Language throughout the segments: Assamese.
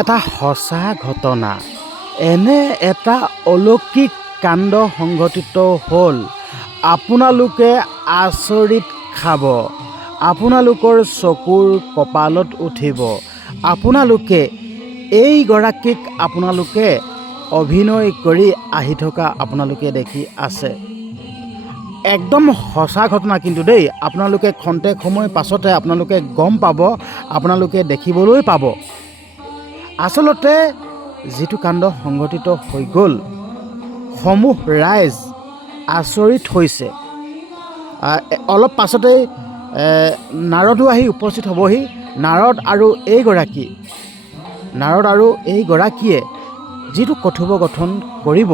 এটা সঁচা ঘটনা। এনে এটা অলৌকিক কাণ্ড সংঘটিত হ'ল। আপোনালোকে আচৰিত খাব। আপোনালোকৰ চকুৰ কপালত উঠিব। আপোনালোকে এইগৰাকীক অভিনয় কৰি আহি থকা আপোনালোকে দেখি আছে। একদম সঁচা ঘটনা কিন্তু দেই। আপোনালোকে খন্তেক সময় পাছতে আপোনালোকে গম পাব, আপোনালোকে দেখিবলৈ পাব। আচলতে যিটো কাণ্ড সংঘটিত হৈ গ'ল, সমূহ ৰাইজ আচৰিত হৈছে। অলপ পাছতেই নাৰদো আহি উপস্থিত হ'বহি। নাৰদ আৰু এইগৰাকীয়ে যিটো কথোপকথন কৰিব,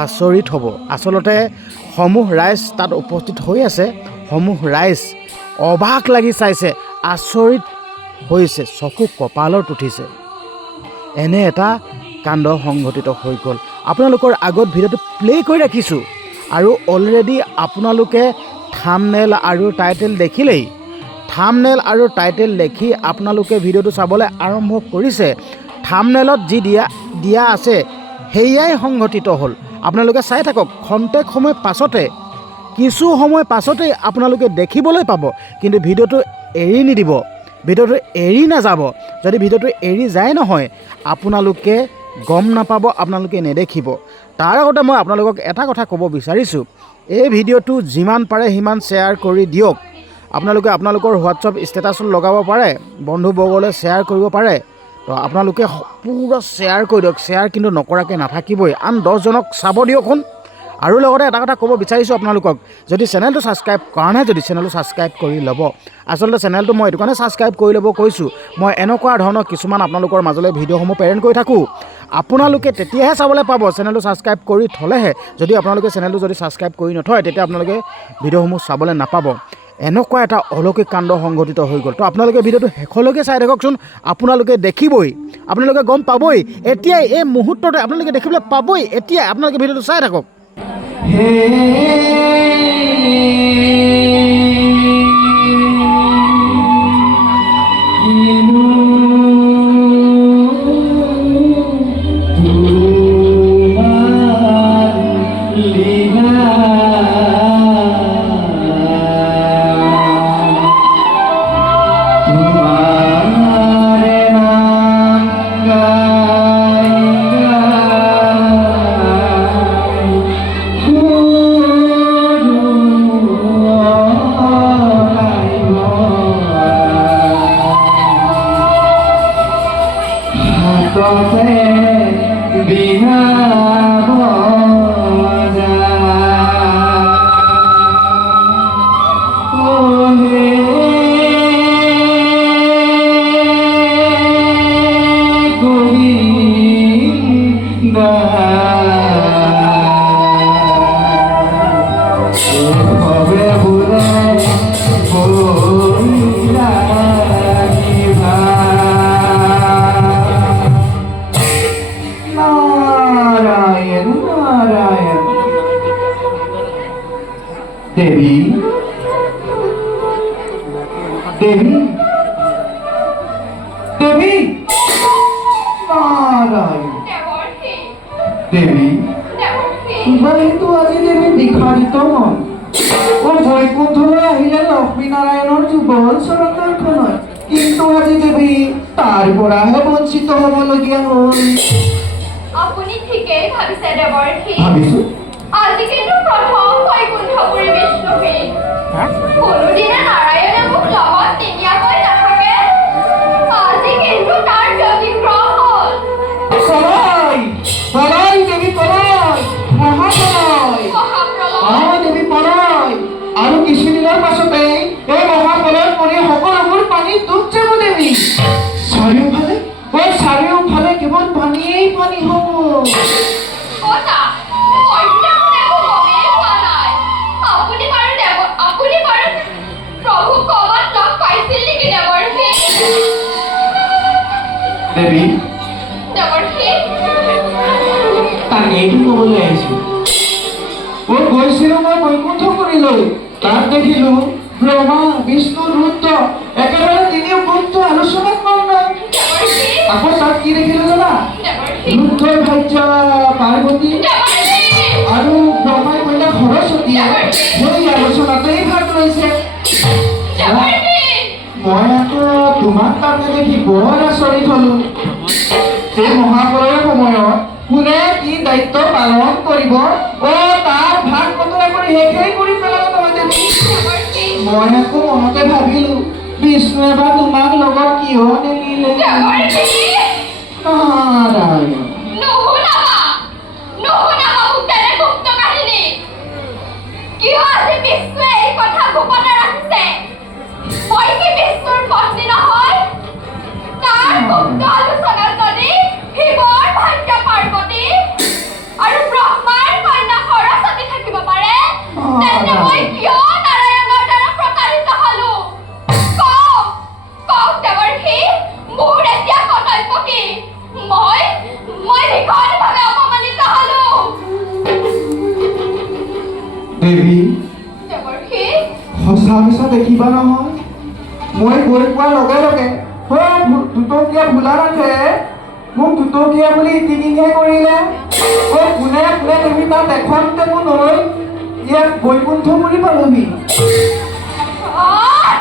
আচৰিত হ'ব। আচলতে সমূহ ৰাইজ তাত উপস্থিত হৈ আছে। সমূহ ৰাইজ অবাক লাগি চাইছে, আচৰিত হৈছে, চকু কপালত উঠিছে। এনে এটা কাণ্ড সংঘটিত হৈ গ'ল। আপোনালোকৰ আগত ভিডিঅ'টো প্লে' কৰি ৰাখিছোঁ আৰু অলৰেডি আপোনালোকে থাম্বনেইল আৰু টাইটেল দেখিলেই। থাম্বনেইল আৰু টাইটেল দেখি আপোনালোকে ভিডিঅ'টো চাবলৈ আৰম্ভ কৰিছে। থাম্বনেইলত যি দিয়া আছে সেয়াই সংঘটিত হ'ল। আপোনালোকে চাই থাকক। খন্তেক সময় পাছতে, কিছু সময় পাছতেই আপোনালোকে দেখিবলৈ পাব। কিন্তু ভিডিঅ'টো এৰি নিদিব, ভিডিঅ'টো এৰি নাযাব। যদি ভিডিঅ'টো এৰি যায় নহয়, আপোনালোকে গম নাপাব, আপোনালোকে নেদেখিব। তাৰ আগতে মই আপোনালোকক এটা কথা ক'ব বিচাৰিছোঁ, এই ভিডিঅ'টো যিমান পাৰে সিমান শ্বেয়াৰ কৰি দিয়ক। আপোনালোকে আপোনালোকৰ হোৱাটছআপ ষ্টেটাছত লগাব পাৰে, বন্ধুবৰ্গলৈ শ্বেয়াৰ কৰিব পাৰে। তো আপোনালোকে পূৰা শ্বেয়াৰ কৰি দিয়ক। শ্বেয়াৰ কিন্তু নকৰাকৈ নাথাকিবই, আন 10জনক চাব দিয়কচোন। আৰু লগতে এটা কথা ক'ব বিচাৰিছোঁ আপোনালোকক, যদি চেনেলটো ছাবস্ক্ৰাইব কৰা নাই, যদি চেনেলটো ছাবস্ক্ৰাইব কৰি ল'ব। আচলতে চেনেলটো মই এইটো কাৰণে ছাবস্ক্ৰাইব কৰি ল'ব কৈছোঁ, মই এনেকুৱা ধৰণৰ কিছুমান আপোনালোকৰ মাজলৈ ভিডিঅ'সমূহ প্ৰেৰণ কৰি থাকোঁ। আপোনালোকে তেতিয়াহে চাবলৈ পাব, চেনেলটো ছাবস্ক্ৰাইব কৰি থ'লেহে। যদি আপোনালোকে চেনেলটো ছাবস্ক্ৰাইব কৰি নথয়, তেতিয়া আপোনালোকে ভিডিঅ'সমূহ চাবলৈ নাপাব। এনেকুৱা এটা অলৌকিক কাণ্ড সংঘটিত হৈ গ'ল। তো আপোনালোকে ভিডিঅ'টো শেষলৈকে চাই থাককচোন। আপোনালোকে দেখিবই, আপোনালোকে গম পাবই। এতিয়াই এই মুহূৰ্ততে আপোনালোকে দেখিবলৈ পাবই। এতিয়াই আপোনালোকে ভিডিঅ'টো চাই থাকক। দেবী দেবী দেবী নারায়ণ দেবী কিন্তু আজি দেবী দীক্ষাৰিত হল। বৈকুণ্ঠলৈ আহিলে লক্ষ্মীনাৰায়ণৰ যুগল চৰণ দৰ্শন হয়, কিন্তু আজি দেবী তাৰ পৰাহে বঞ্চিত হ'বলগীয়া হ'ল। আপুনি ঠিকেই ভাবিছে দেৱৰ্ষি। ভাবিছো আজি কিন্তু প্ৰথম বৈকুণ্ঠপুৰী বিষ্ণুপী। কোনোদিনা নাৰায়ণে মোক লগত নিনিয়াকৈ নাথাকে। আজি কিন্তু তাৰ ব্যতিক্ৰম হ'ল। পলাই পলাই দেবী পলাই, মহাপলয় দেবী পলাই। আৰু কিছুদিনৰ পাছতে এই মহাপলয়ত পৰি সকলোবোৰ পানী ডুব যাব দেবী। চাৰিওফালে কেৱল পানীয়েই পানী হ'ব। দেবী তাকেইটো ক'বলৈ আহিছো। গৈছিলো মই বৈকুণ্ঠপুৰীলৈ, তাত দেখিলো ব্ৰহ্মা বিষ্ণু ৰুদ্ৰ একেবাৰে তিনি গুণটো আলোচনা কৰিলে। আকৌ কি দেখিলো জানা দেৱৰ্ষি ৰুদ্ৰৰ ভাৰ্য পাৰ্বতী দেৱৰ্ষি আৰু ব্ৰহ্মাই কন্যা সৰস্বতীয়ে সেই আলোচনাতেই ভাগ লৈছে দেৱৰ্ষি মই আকৌ তোমাক তাতে দেখি বৰ আচৰিত হলো সেই মহাপ্ৰলয়ৰ সময়ত কোনে কি দায়িত্ব পালন কৰিব তাৰ ভাগ বতৰা কৰি শেষেই কৰি পেলালো নহয় দেৱী দেৱৰ্ষি মই আকৌ মনতে ভাবিলো বিষ্ণুৱে বা তোমাক লগত কিয় নিনিলে দেৱৰ্ষি নাৰায়ণ নুশুনাবা মোক তেনে গুপ্ত কাহিনী কিয় আজি বিষ্ণুৱে এই কথা গোপনে ৰাখিছে মই কি বিষ্ণুৰ পত্নী নহয় তাৰ গুপ্ত আলোচনাত যদি শিৱৰ ভাৰ্য পাৰ্বতী আৰু ব্ৰহ্মাৰ কন্যা সৰস্বতী থাকিব পাৰে তেন্তে মই কিয় নাৰায়ণৰ দ্বাৰা প্ৰতাৰিত হলো কওক দেৱৰ্ষি মোৰ এতিয়া কৰ্তব্য কি মই ভীষণভাৱে অপমানিত হলো দেৱী দেৱৰ্ষি সঁচা মিছা দেখিবা নহয় মই গৈ পোৱাৰ লগে লগে দুটকীয়া ভোলানাথে মোক দুটকীয়া বুলি ইতিকিংহে কৰিলে কোনে কোনে তুমি তাত এখন টেবুল নলৈ ইয়াত বৈকুণ্ঠ বুলি পালোহি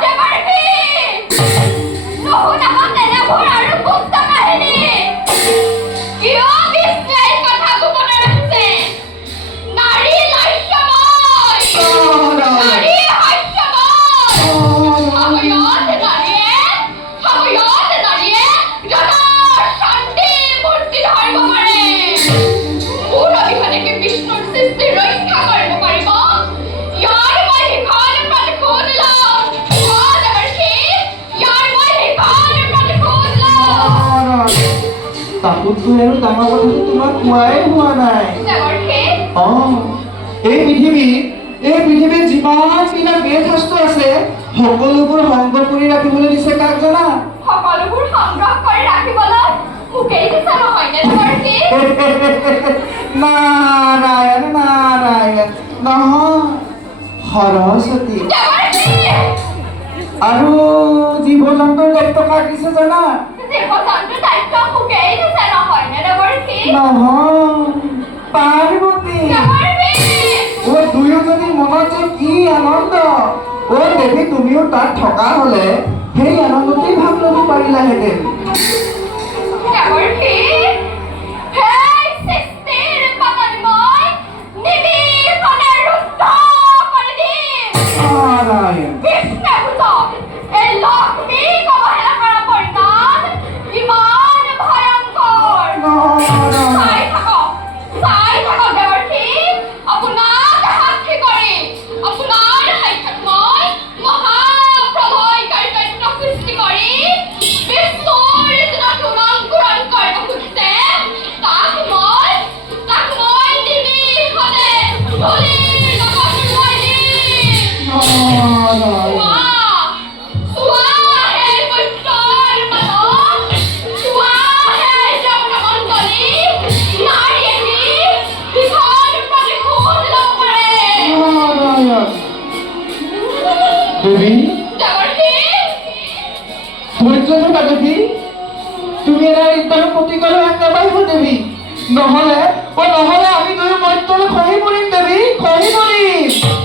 দেৱৰ্ষি নুশুনাবা তেনেবোৰ আৰু গুপ্ত কাহিনী কিয় বিষ্ণুৱে এই কথা গোপনে ৰাখিছে নাৰী লাস্যময় নাৰী হাস্যময় সময়ত নাৰীয়ে জনৰ শান্তি মূৰ্তি ধৰিব পাৰে মোৰ অবিহনে কি বিষ্ণুৰ সৃষ্টি ৰক্ষা কৰিব পাৰিব ইয়াৰ মই ভীষণ প্ৰতিশোধ লওঁ দেৱৰ্ষি ইয়াৰ মই ভীষণ প্ৰতিশোধ লওঁ তাতোতকৈ আৰু ডাঙৰ কথাটো তোমাক কোৱাই হোৱা নাই দেৱৰ্ষি এই পৃথিৱীত যিমানবিলাক বেদ শাস্ত্ৰ আছে সকলোবোৰ সংগ্ৰহ কৰি ৰাখিবলৈ দিছে কাক জানা সকলোবোৰ সংগ্ৰহ কৰি ৰাখিবলৈ মোকেই দিছে নহয়নে দেৱৰ্ষি নাৰায়ণ নাৰায়ণ নহয় সৰস্বতী দেৱৰ্ষি আৰু জীৱ জন্তুৰ দায়িত্ব কাক দিছে জানা জীৱ-জন্তুৰ দায়িত্ব মোকেই দিছে নহয়নে দেৱৰ্ষি নহয় পাৰ্বতী দেৱৰ্ষি দুয়োজনী মনত যে কি আনন্দ দেৱী তুমিও তাত থকা হলে সেই আনন্দতেই ভাগ ল'ব পাৰিলাহেঁতেন দেৱৰ্ষি সেই সৃষ্টিৰ পাতনি মই নিমিষতে ৰুদ্ধ কৰি দিম নাৰায়ণ কৃষ্ণে বুজক এই লক্ষ্মীক অৱহেলা কৰা পৰিণাম ইমান ভয়ংকৰ চাই থাকক দেৱৰ্ষি আপোনাক সাক্ষী কৰি আপোনাৰ সাক্ষাৎ মই মহাপ্ৰলয়কাৰী দৈত্য সৃষ্টি কৰি বিষ্ণুৰ যিটো অংকুৰণ কৰিব খুজিছে তাক মই নিমিষতে ধূলিৰ লগত উৰুৱাই দিম চোৱা হে পুত্ৰৰ মানৱ চোৱা হে যমুনামণ্ডলী নাৰী এটি ভীষণ প্ৰতিশোধ ল'ব পাৰে দেৱী দেৱৰ্ষি ধৈৰ্য থকা দেৱী তুমি এনাৰ ইন্দ্ৰৰ প্ৰতিকাৰো একেবাৰিব দেৱী নহলে আমি দুয়ো মৰ্ত্যলৈ খহি পৰিম দেৱী খহি পৰিম